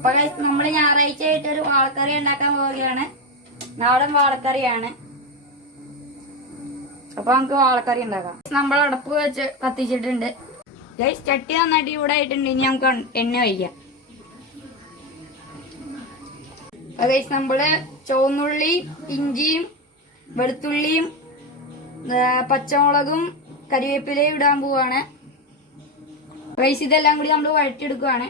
അപ്പൊ നമ്മൾ ഞായറാഴ്ച ആയിട്ട് ഒരു വാഴക്കറി ഉണ്ടാക്കാൻ പോവുകയാണ്. നാടൻ വാഴക്കറിയാണ്. അപ്പൊ നമുക്ക് വാഴക്കറി ഉണ്ടാക്കാം. നമ്മൾ അടപ്പ് വെച്ച് കത്തിച്ചിട്ടുണ്ട്. ചട്ടി നന്നായിട്ട് ചൂടായിട്ടുണ്ട്. ഇനി നമുക്ക് എണ്ണ ഒഴിക്കാം. നമ്മള് ചുവന്നുള്ളി, ഇഞ്ചിയും വെളുത്തുള്ളിയും പച്ചമുളകും കരിവേപ്പിലയും ഇടാൻ പോവാണ്. ഇതെല്ലാം കൂടി നമ്മൾ വഴറ്റിയെടുക്കുവാണ്.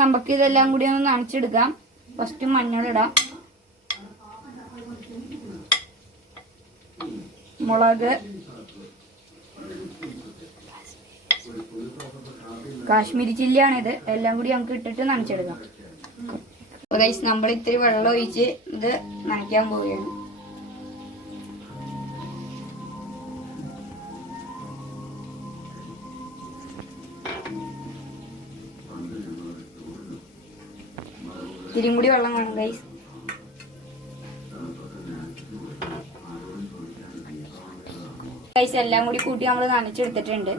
നമുക്ക് ഇതെല്ലാം കൂടി ഒന്ന് നനച്ചെടുക്കാം. ഫസ്റ്റ് മഞ്ഞളിടാം, മുളക്, കാശ്മീരി ചില്ലിയാണിത്. എല്ലാം കൂടി നമുക്ക് ഇട്ടിട്ട് നനച്ചെടുക്കാം. നമ്മൾ ഇത്തിരി വെള്ളം ഒഴിച്ച് ഇത് നനയ്ക്കാൻ പോവുകയാണ്. ഇത്തിരിയും കൂടി വെള്ളം വേണം ഗൈസ്. എല്ലാം കൂടി കൂട്ടി നമ്മൾ നനച്ചെടുത്തിട്ടുണ്ട്.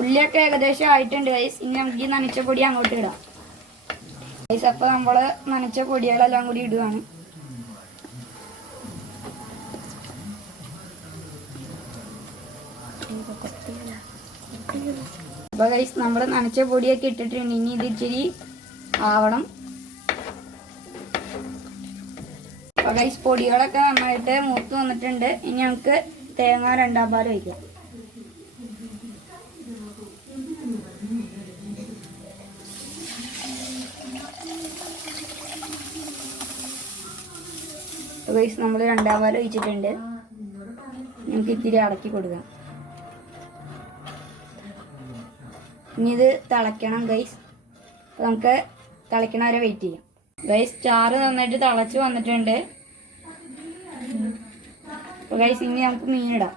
ഉള്ളിയൊക്കെ ഏകദേശം ആയിട്ടുണ്ട് ഗൈസ്. ഇനി നമുക്ക് ഈ നനച്ച പൊടി അങ്ങോട്ട് ഇടാം ഗൈസ്. അപ്പൊ നമ്മള് നനച്ച പൊടികളെല്ലാം കൂടി ഇടുകയാണ്. അപ്പൊ ഗൈസ് നമ്മള് നനച്ച പൊടിയൊക്കെ ഇട്ടിട്ടുണ്ട്. ഇനി ഇത് ഇച്ചിരി ആവണം. അപ്പൊ ഗൈസ് പൊടികളൊക്കെ നന്നായിട്ട് മൂത്ത് വന്നിട്ടുണ്ട്. ഇനി നമുക്ക് തേങ്ങ 2 പാൽ ഒഴിക്കാം. ഗൈസ് നമ്മൾ 2 പാൽ ഒഴിച്ചിട്ടുണ്ട്. നമുക്ക് ഇത്തിരി അടക്കി കൊടുക്കാം. ഇനി ഇത് തിളയ്ക്കണം ഗൈസ്. നമുക്ക് തിളയ്ക്കണ വരെ വെയിറ്റ് ചെയ്യാം ഗൈസ്. ചാറ് നന്നായിട്ട് തിളച്ച് വന്നിട്ടുണ്ട്. അപ്പൊ ഗൈസ് ഇനി നമുക്ക് മീനിടാം.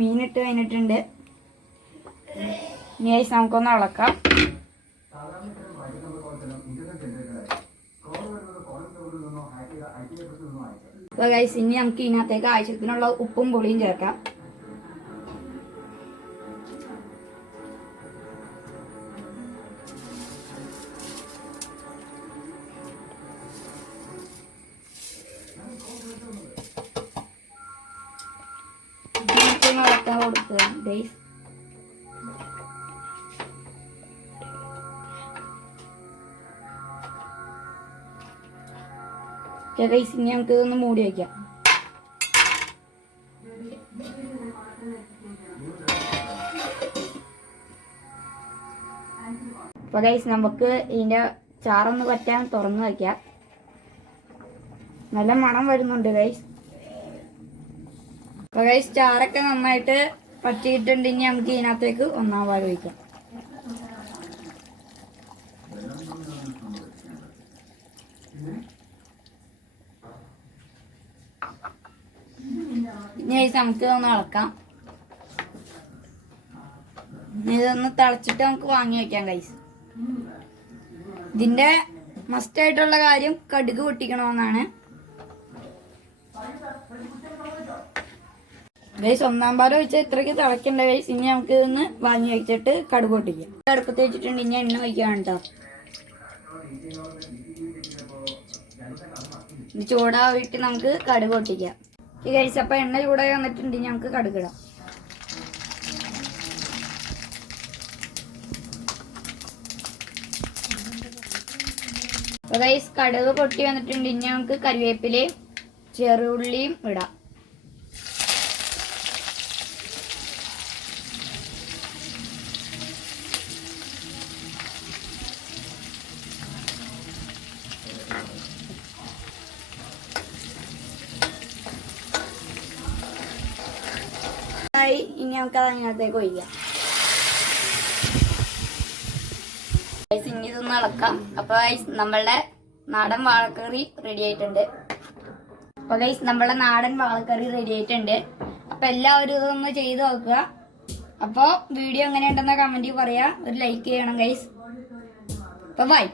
മീനിട്ട് കഴിഞ്ഞിട്ടുണ്ട്. ഇനി നമുക്കൊന്ന് ഇളക്കാം. അപ്പൊ ഗൈസ് ഇനി നമുക്ക് ഇതിനകത്തേക്ക് ആവശ്യത്തിനുള്ള ഉപ്പും പുളിയും ചേർക്കാം. കൊടുക്കുക ഗൈസ്. ഗൈസ് ഇനി നമുക്ക് ഇതൊന്ന് മൂടി വയ്ക്കാം. അപ്പൊ ഗൈസ് നമുക്ക് ഇതിന്റെ ചാറൊന്ന് പറ്റാൻ തുറന്നു വയ്ക്കാം. നല്ല മണം വരുന്നുണ്ട് ഗൈസ്. അപ്പൊ ഗൈസ് ചാറൊക്കെ നന്നായിട്ട് പറ്റിയിട്ടുണ്ട്. ഇനി നമുക്ക് ഇതിനകത്തേക്ക് 1 പാൽ ഒഴിക്കാം. ഇനി ഗൈസ് നമുക്ക് ഒന്ന് ഇളക്കാം. ഇതൊന്ന് തിളച്ചിട്ട് നമുക്ക് വാങ്ങി വെക്കാം ഗൈസ്. ഇതിന്റെ മസ്റ്റ് ആയിട്ടുള്ള കാര്യം കടുക് പൊട്ടിക്കണമെന്നാണ് ഗൈസ്. 1 പാൽ ഒഴിച്ചാൽ ഇത്രയ്ക്ക് തിളക്കണ്ട ഗൈസ്. ഇനി നമുക്ക് ഇതൊന്ന് വാങ്ങി വെച്ചിട്ട് കടുക് പൊട്ടിക്കാം. അടുപ്പത്ത് വെച്ചിട്ടുണ്ട്. ഇനി എണ്ണ ഒഴിക്കാം കേട്ടോ. ചൂടാവിട്ട് നമുക്ക് കടുക് പൊട്ടിക്കാം ഗൈസ്. അപ്പൊ എണ്ണ ചൂടായി വന്നിട്ടുണ്ട്. ഇനി നമുക്ക് കടുക് ഇടാം. അപ്പൊ ഗൈസ് കടുക് പൊട്ടി വന്നിട്ടുണ്ട്. ഇനി നമുക്ക് കരിവേപ്പിലയും ചെറുള്ളിയും ഇടാം. ചൂടായി. ഇനി നമുക്ക് അത് അതിനകത്തേക്ക് ഒഴിക്കാം. ഗൈസ് ഇനി ഇതൊന്ന് ഇളക്കാം. അപ്പൊ ഗൈസ് നമ്മളുടെ നാടൻ വാഴക്കറി റെഡി ആയിട്ടുണ്ട്. അപ്പൊ ഗൈസ് നമ്മളുടെ നാടൻ വാഴക്കറി റെഡി ആയിട്ടുണ്ട്. അപ്പൊ എല്ലാവരും ഇതൊന്ന് ചെയ്ത് നോക്കുക. അപ്പോൾ വീഡിയോ എങ്ങനെയുണ്ടെന്ന കമന്റ് പറയാ. ഒരു ലൈക്ക് ചെയ്യണം ഗൈസ്. അപ്പൊ ബൈ.